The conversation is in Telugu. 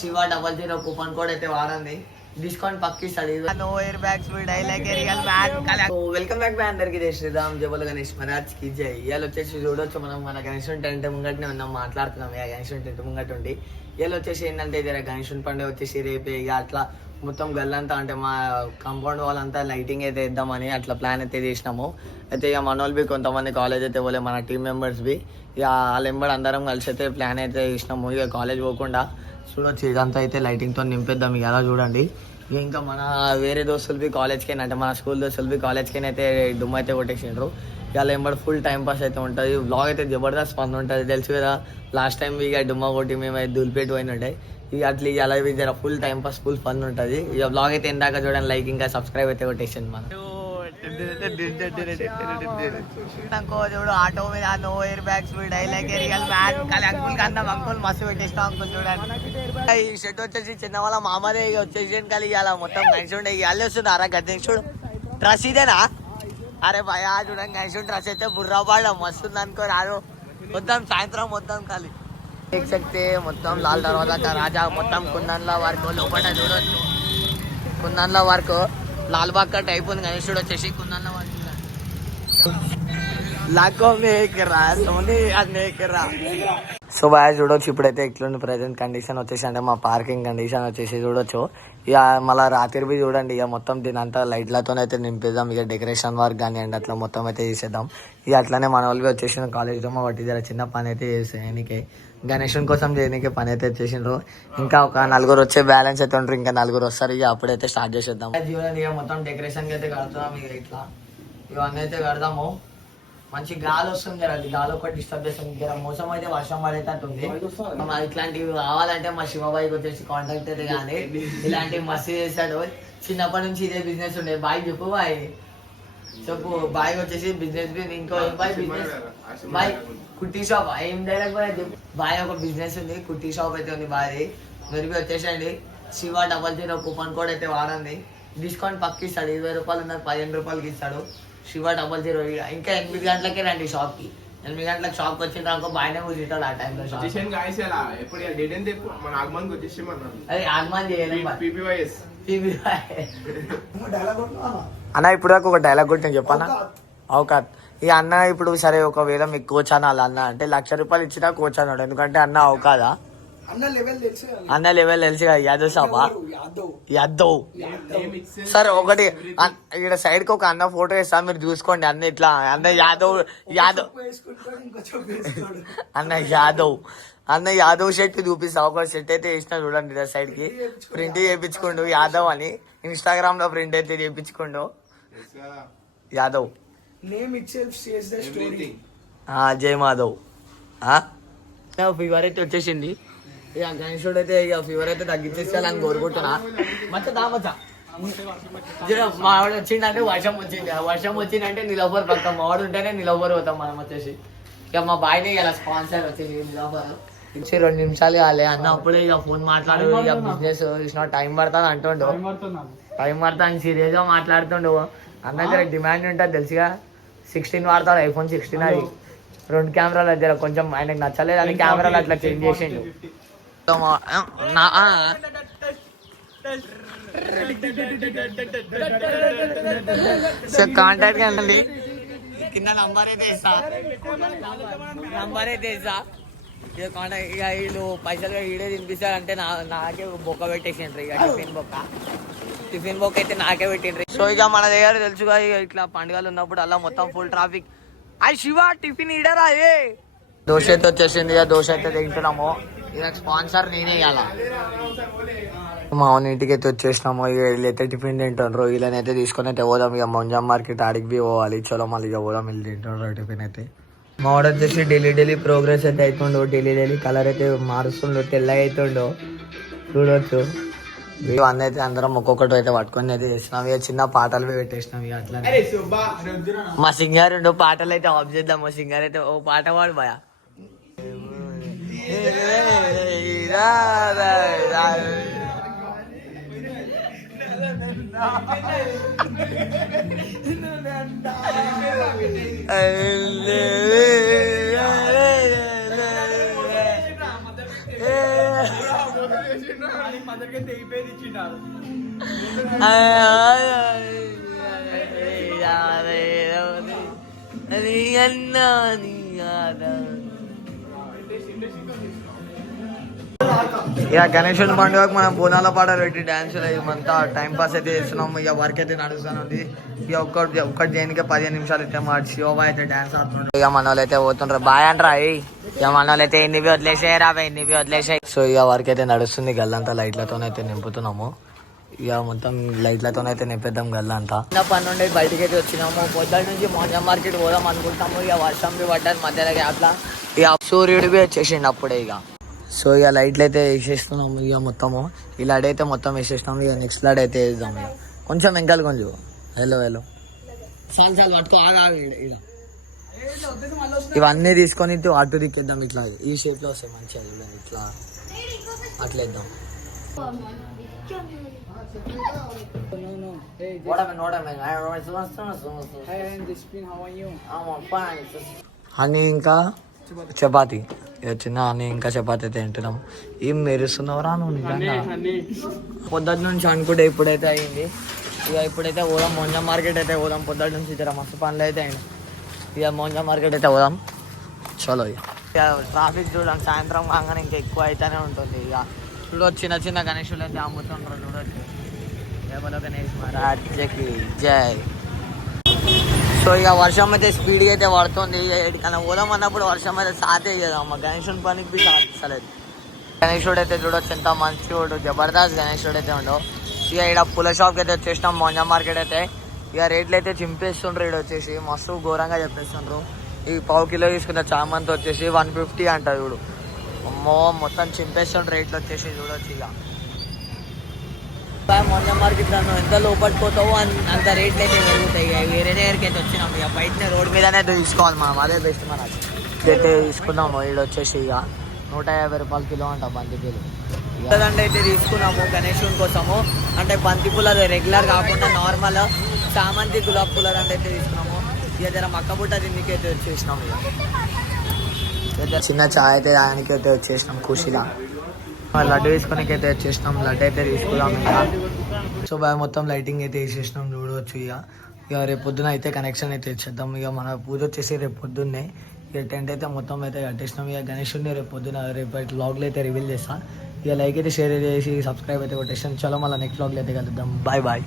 శివ 00 కూపన్ కోడ్ అయితే వాడండి, డిస్కౌంట్ పక్కిస్తాడు. No air bags will die like a real man. Welcome back bye అందరికి. జై శ్రీరామ్, జబల్ గణేష్ మహారాజ్ కి జై. ఇవాళ వచ్చేసి చూడొచ్చు మనం మన గణేశుని టెంట్ ముంగట్నే ఉన్నాం, మాట్లాడుతున్నాం. ఇక గణేశుని టెంట్ ముంగట్ ఉండి ఇవాళ వచ్చేసి ఏంటంటే ఇదే గణేశుని పండుగ వచ్చేసి రేపే. ఇక అట్లా మొత్తం గల్లంతా అంటే మా కాంపౌండ్ వాళ్ళంతా లైటింగ్ అయితే ఇద్దామని అట్లా ప్లాన్ అయితే చేసినాము. అయితే ఇక మన వాళ్ళు బి కొంతమంది కాలేజ్ అయితే పోలే, మన టీం మెంబర్స్ బి ఇక వాళ్ళ ఎంబడి అందరం కలిసి అయితే ప్లాన్ అయితే చేసినాము. ఇక కాలేజ్ పోకుండా చూడొచ్చు ఇదంతా అయితే లైటింగ్తో నింపేద్దాం. ఇక అలా చూడండి. ఇంకా మన వేరే దోస్తులు బి కాలేజ్కి అంటే మన స్కూల్ దోస్తులు బి కాలేజ్కి అయితే దుమ్ము అయితే కొట్టేసిండ్రు. ఇవాళ ఎంబడి ఫుల్ టైం పాస్ అయితే ఉంటుంది. బ్లాగ్ అయితే జబర్దస్త్ పని ఉంటుంది, తెలుసు కదా. లాస్ట్ టైం ఇక డుమ్మా కొట్టి మేము అయితే దులిపేటి పోయిన ఉంటాయి. ఇక అట్లా ఇక అలా జర full time pass full fun ఉంటుంది. ఇక బ్లాగ్ అయితే ఎందాక చూడండి, లైక్ ఇంకా సబ్స్క్రైబ్ అయితే కొట్టేసింది మనం. చూడు ఆటో మీద no air bags die like a real man. Uncle కన్నా అంకుల్ మస్తు పెట్టేసిన అంకుల్ చూడండి. ఈ షర్ట్ వచ్చేసి చిన్న వాళ్ళ మామదే వచ్చేసి కానీ ఇవాళ మొత్తం గణేష్ ఉండే ఇవాళ వస్తున్నారా గణేష్ చూడు. డ్రెస్ ఇదేనా? అరే భయ చూడండి గణేష్ డ్రెస్ అయితే బుర్రా పాడ మస్తుంది అనుకో. రాదు మొత్తం సాయంత్రం మొత్తం ఖాళీ देख सकते మొత్తం లాల్ దర్వాజా కా రాజా మొత్తం కుందన్ల వర్క్ లోపల చూడొచ్చు. కుందన్ల వర్క్ లాల్ బాగ్ కా టైప్ ఉంది. గణేశుడు వచ్చేసి కుందన్ల వర్క్ లాకో మేకరా సోనీ అనేకరా. సో బాగా చూడొచ్చు ఇప్పుడైతే ఇట్లుంది ప్రజెంట్ కండిషన్ వచ్చేసి, అంటే మా పార్కింగ్ కండిషన్ వచ్చేసి చూడొచ్చు. ఇక మళ్ళీ రాత్రి బి చూడండి ఇక మొత్తం దీని అంతా లైట్లతో అయితే నింపేద్దాం. ఇక డెకరేషన్ వర్క్ కానివ్వండి అట్లా మొత్తం అయితే చేసేద్దాం. ఇక అట్లనే మన వాళ్ళు వచ్చేసిన కాలేజ్లో మా బట్టి జర చిన్న పని అయితే చేసేయనికే గణేశుని కోసం చేయడానికి పని అయితే వచ్చేసిండ్రు. ఇంకా ఒక 4 వచ్చే బ్యాలెన్స్ అయితే ఉంటారు, ఇంకా 4 వస్తారు. ఇక అప్పుడైతే స్టార్ట్ చేసేద్దాం. చూడండి ఇక మొత్తం డెకరేషన్కి అయితే కడుతున్నాం. ఇక ఇట్లా ఇవన్నీ అయితే కడదాము. మంచి గాలి వస్తుంది కదా, అది గాలి ఒకటి డిస్టర్బ్ చేస్తుంది. జర మోసం అయితే వర్షం పడేటట్టుంది. ఇట్లాంటివి కావాలంటే మా శివబాయికి వచ్చేసి కాంటాక్ట్ అయితే కానీ ఇలాంటివి మస్తు చేశాడు. చిన్నప్పటి నుంచి ఇదే బిజినెస్ ఉండే. బాయ్ చెప్పు బాయ్ చెప్పు. బాయ్ వచ్చేసి బిజినెస్ ఇంకో బాయ్ బిజినెస్ బాయ్ కుట్టి షాప్ ఏం డైలాగ్ బాయ్ చెప్పు. బాయ్ ఒక బిజినెస్ ఉంది, కుట్టి షాప్ అయితే ఉంది బాయ్. మీరు వచ్చేసండి శివ 00 కూపన్ కోడ్ అయితే వాడండి, డిస్కౌంట్ పక్కిస్తాడు. 20 రూపాయలు ఉన్నది 15 రూపాయలకి ఇస్తాడు. శివ 00. ఇంకా 8 గంటలకే రండి షాప్ కి. 8 గంటలకు షాప్ వచ్చిన దాకా బాగానే కూర్చుంటాడు ఆ టైంలో. అదే ఆగమన్ చేయాలి అన్న. ఇప్పుడు దాకా ఒక డైలాగ్ కొట్టి నేను చెప్పానా అవకాత్. ఈ అన్న ఇప్పుడు సరే ఒకవేళ మీకు కోచ్ అనాలి అన్న అంటే 1,00,000 రూపాయలు ఇచ్చినా కోచ్ అన్నాడు. ఎందుకంటే అన్న అవకాదా, అన్న లెవెల్ తెలుసు కదా. యాదవ్ షాపా యాదవ్. సరే ఒకటి ఇక్కడ సైడ్ కి ఒక అన్న ఫోటో వేస్తా, మీరు చూసుకోండి. అన్న ఇట్లా అన్న యాదవ్ యాదవ్ అన్న యాదవ్ షర్ట్ చూపిస్తా. ఒక షర్ట్ అయితే వేసినా చూడండి సైడ్ కి. ప్రింట్ చేయించుకోండు యాదవ్ అని, ఇన్స్టాగ్రామ్ లో ప్రింట్ అయితే చేయించుకోండు యాదవ్. జై మాధవ్. ఫీవర్ అయితే వచ్చేసింది. ఇక గణేశుడు అయితే ఇక ఫీవర్ అయితే తగ్గించేసేయాలని కోరుకుంటున్నా. మా వాడు వచ్చిందంటే వర్షం వచ్చింది. వర్షం వచ్చిందంటే నిలబర్ పక్క మావాడు ఉంటేనే నిలబర్ పోతాం మనం వచ్చేసి. ఇక మా బాయ్ని ఇలా స్పాన్సర్ వచ్చేసి నిలబర్ ఇచ్చి 2 నిమిషాలు కాలే అన్న. అప్పుడే ఇక ఫోన్ మాట్లాడు. ఇక బిజినెస్ ఇచ్చిన టైం పడుతుంది అంటుండు. టైం పడుతుంది సీరియస్ గా మాట్లాడుతుండు. అన్న దగ్గర డిమాండ్ ఉంటుంది తెలుసుగా. 16 వాడతాడు, iPhone 16. అది 2 కెమెరాలు దగ్గర కొంచెం ఆయనకు నచ్చలేదు అని కెమెరాలు అట్లా చేంజ్ చేసిండు. కాంటాక్ట్ అండి కింద నంబర్ అయితే ఇస్తా. ఇక కాంటాక్ట్. ఇక వీళ్ళు పైసలు ఈడే తినిపిస్తారంటే నాకే బొక్క పెట్టేసిండ్రు. ఇక టిఫిన్ బొక్క అయితే నాకే పెట్టిండ్రు. సో ఇక మన దగ్గర తెలుసుగా ఇక ఇట్లా పండుగలు ఉన్నప్పుడు అలా మొత్తం ఫుల్ ట్రాఫిక్. అయ్యి శివ టిఫిన్ ఈడరా ఏ దోశ అయితే వచ్చేసింది. ఇక దోశ అయితే తింటున్నాము. ఇక స్పాన్సర్ నేనే ఇవ్వాల. మా ఇంటికి అయితే వచ్చేసినాము. ఇక వీళ్ళైతే టిఫిన్ తింటుండ్రు. వీళ్ళనైతే తీసుకొని అయితే పోదాం. ఇక మంజా మార్కెట్ ఆడికి బి పోవాలి. చలో మళ్ళీ ఇక పోదాం. వీళ్ళు తింటుండ్రు టిఫిన్ అయితే. మా వాడు వచ్చేసి డైలీ ప్రోగ్రెస్ అయితే అవుతుండో. డైలీ కలర్ అయితే మారుస్తుండో, తెల్లగా అవుతుండో చూడొచ్చు. ఇవన్నీ అయితే అందరం ఒక్కొక్కటి అయితే పట్టుకొని అయితే చేసినాం. ఇక చిన్న పాటలు పెట్టేసినాం. ఇక అట్లా మా సింగర్ ఉండు పాటలు అయితే ఆఫ్ చేద్దాం. మా సింగర్ అయితే ఓ పాట పాడు భయ. ఇక గణేశుని పండుగకు మనం బోనాల పాటలు పెట్టి డాన్సులు ఇవంతా టైం పాస్ అయితే చేస్తున్నాము. ఇక వర్క్ అయితే నడుస్తుంది. ఇక ఒక్కటి చేయడానికి 15 నిమిషాలు అయితే మా శివబా అయితే డాన్స్ ఆడుతుండ్రు. ఇక మన వాళ్ళు అయితే పోతుండ్రు బాయ్ అంటారా. ఇక మన వాళ్ళు అయితే ఎన్ని వదిలేసాయి రా, ఎన్ని వదిలేసాయి. సో ఇక వర్క్ అయితే నడుస్తుంది. గల్లంతా లైట్లతోనైతే నింపుతున్నాము. ఇక మొత్తం లైట్లతోనైతే నింపేద్దాం గల్లంతా. చిన్న పని నుండి బయటికి అయితే వచ్చినాము. పొద్దున్న నుంచి మోంజా మార్కెట్ పోదాం అనుకుంటాము. ఇక వర్షం బి పడ్డారు మధ్యలో గ్యాప్లా. ఇక సూర్యుడు బి వచ్చేసిండు అప్పుడే. ఇక సో ఇక లైట్లు అయితే వేసేస్తున్నాము. ఇక మొత్తము ఈ లడ్ అయితే మొత్తం వేసేసినాము. ఇక నెక్స్ట్ లడ్ అయితే వేద్దాము. ఇక కొంచెం వెంకాలి కొంచెం హలో చాలు పట్టుకో ఆగా. ఇవన్నీ తీసుకొని అటు దిక్కేద్దాం. ఇట్లా ఈ షేప్ లో వస్తాయి మంచిగా చూడండి. ఇట్లా అట్లా వేద్దాం. అని ఇంకా చపాతి చిన్న అని ఇంకా చపాతి అయితే తింటున్నాం. ఏం మెరుస్తున్నావురా నువ్వు నిజంగా. పొద్దుటి నుంచి అనుకుంటే ఇప్పుడైతే అయింది. ఇక ఇప్పుడైతే పోదాం మోంజా మార్కెట్ అయితే పోదాం. పొద్దుటి నుంచి ఇతర మస్తు పనులు అయితే అయింది. ఇక మోంజా మార్కెట్ అయితే పోదాం. చలో ఇక ట్రాఫిక్ చూడండి. సాయంత్రం కాగానే ఇంకా ఎక్కువ అయితేనే ఉంటుంది. ఇక చూడొచ్చు చిన్న చిన్న గణేషులు అయితే అమ్ముతుండ్రు. చూడొచ్చు లేకపోతే గణేష్ మహారాజ్కి జై. సో ఇక వర్షం అయితే స్పీడ్గా అయితే పడుతుంది. ఎక్కడికైనా పోదాం అన్నప్పుడు వర్షం అయితే సాతే కదా అమ్మ. గణేశుని పనికి సాధిస్తలేదు. గణేశుడు అయితే చూడొచ్చు ఎంత మంచిగా జబర్దస్త్ గణేశుడు అయితే ఉండవు. ఇక ఇక్కడ పూల షాప్కి అయితే వచ్చేసినాం. మోంజా మార్కెట్ అయితే ఇక రేట్లు అయితే చింపేస్తుండ్రు. ఇక్కడ వచ్చేసి మస్తు ఘోరంగా చెప్పేస్తుండ్రు. ఈ పావు కిలో తీసుకున్న చామంతి వచ్చేసి 150 అంట. చూడు అమ్మో మొత్తం చింపేస్తుండ్రు రేట్లు వచ్చేసి. చూడొచ్చు ఇక మోంజా మార్కెట్ నన్ను ఎంత లోపడిపోతావో అంత రేట్లు అయితే పెరుగుతాయి. వేరే దగ్గరికి అయితే వచ్చినాం. ఇక బయటనే రోడ్ మీదనే తీసుకోవాలి మనం. అదే బెస్ట్ మనకి. అయితే తీసుకున్నాము. ఇక్కడ వచ్చేసి ఇక 150 రూపాయలు కిలో అంట బంతిపూలు. దండ అయితే తీసుకున్నాము గణేశుని కోసము. అంటే బంతిపూల రెగ్యులర్ కాకుండా నార్మల్ చామంతి గులాబ్ పూల దండ అయితే తీసుకున్నాము. ఇక జర మక్కబుట్ట తిండికి అయితే వచ్చేసినాము. ఇక చిన్న చాయ్ అయితే దానికి అయితే వచ్చేసినాం. ఖుషిలా లడ్డు వేసుకునేకి అయితే వచ్చేసినాం. లడ్డు అయితే తీసుకున్నాం. ఇక సో బాగా మొత్తం లైటింగ్ అయితే వేసేసినాం. చూడవచ్చు ఇక రేపు పొద్దున అయితే కనెక్షన్ అయితే ఇచ్చేద్దాం. ఇక మన పూజ వచ్చేసి రేపు పొద్దున్నే. ఇక టెంట్ అయితే మొత్తం అయితే కట్టేసినాం. ఇక గణేశుడిని రేపు పొద్దున రేపు వ్లాగ్లో అయితే రివీల్ చేస్తాను. ఇక లైక్ అయితే షేర్ చేసి సబ్స్క్రైబ్ అయితే కొట్టేసాను. చలో మళ్ళీ నెక్స్ట్ వ్లాగ్లో అయితే కలుద్దాం. బాయ్.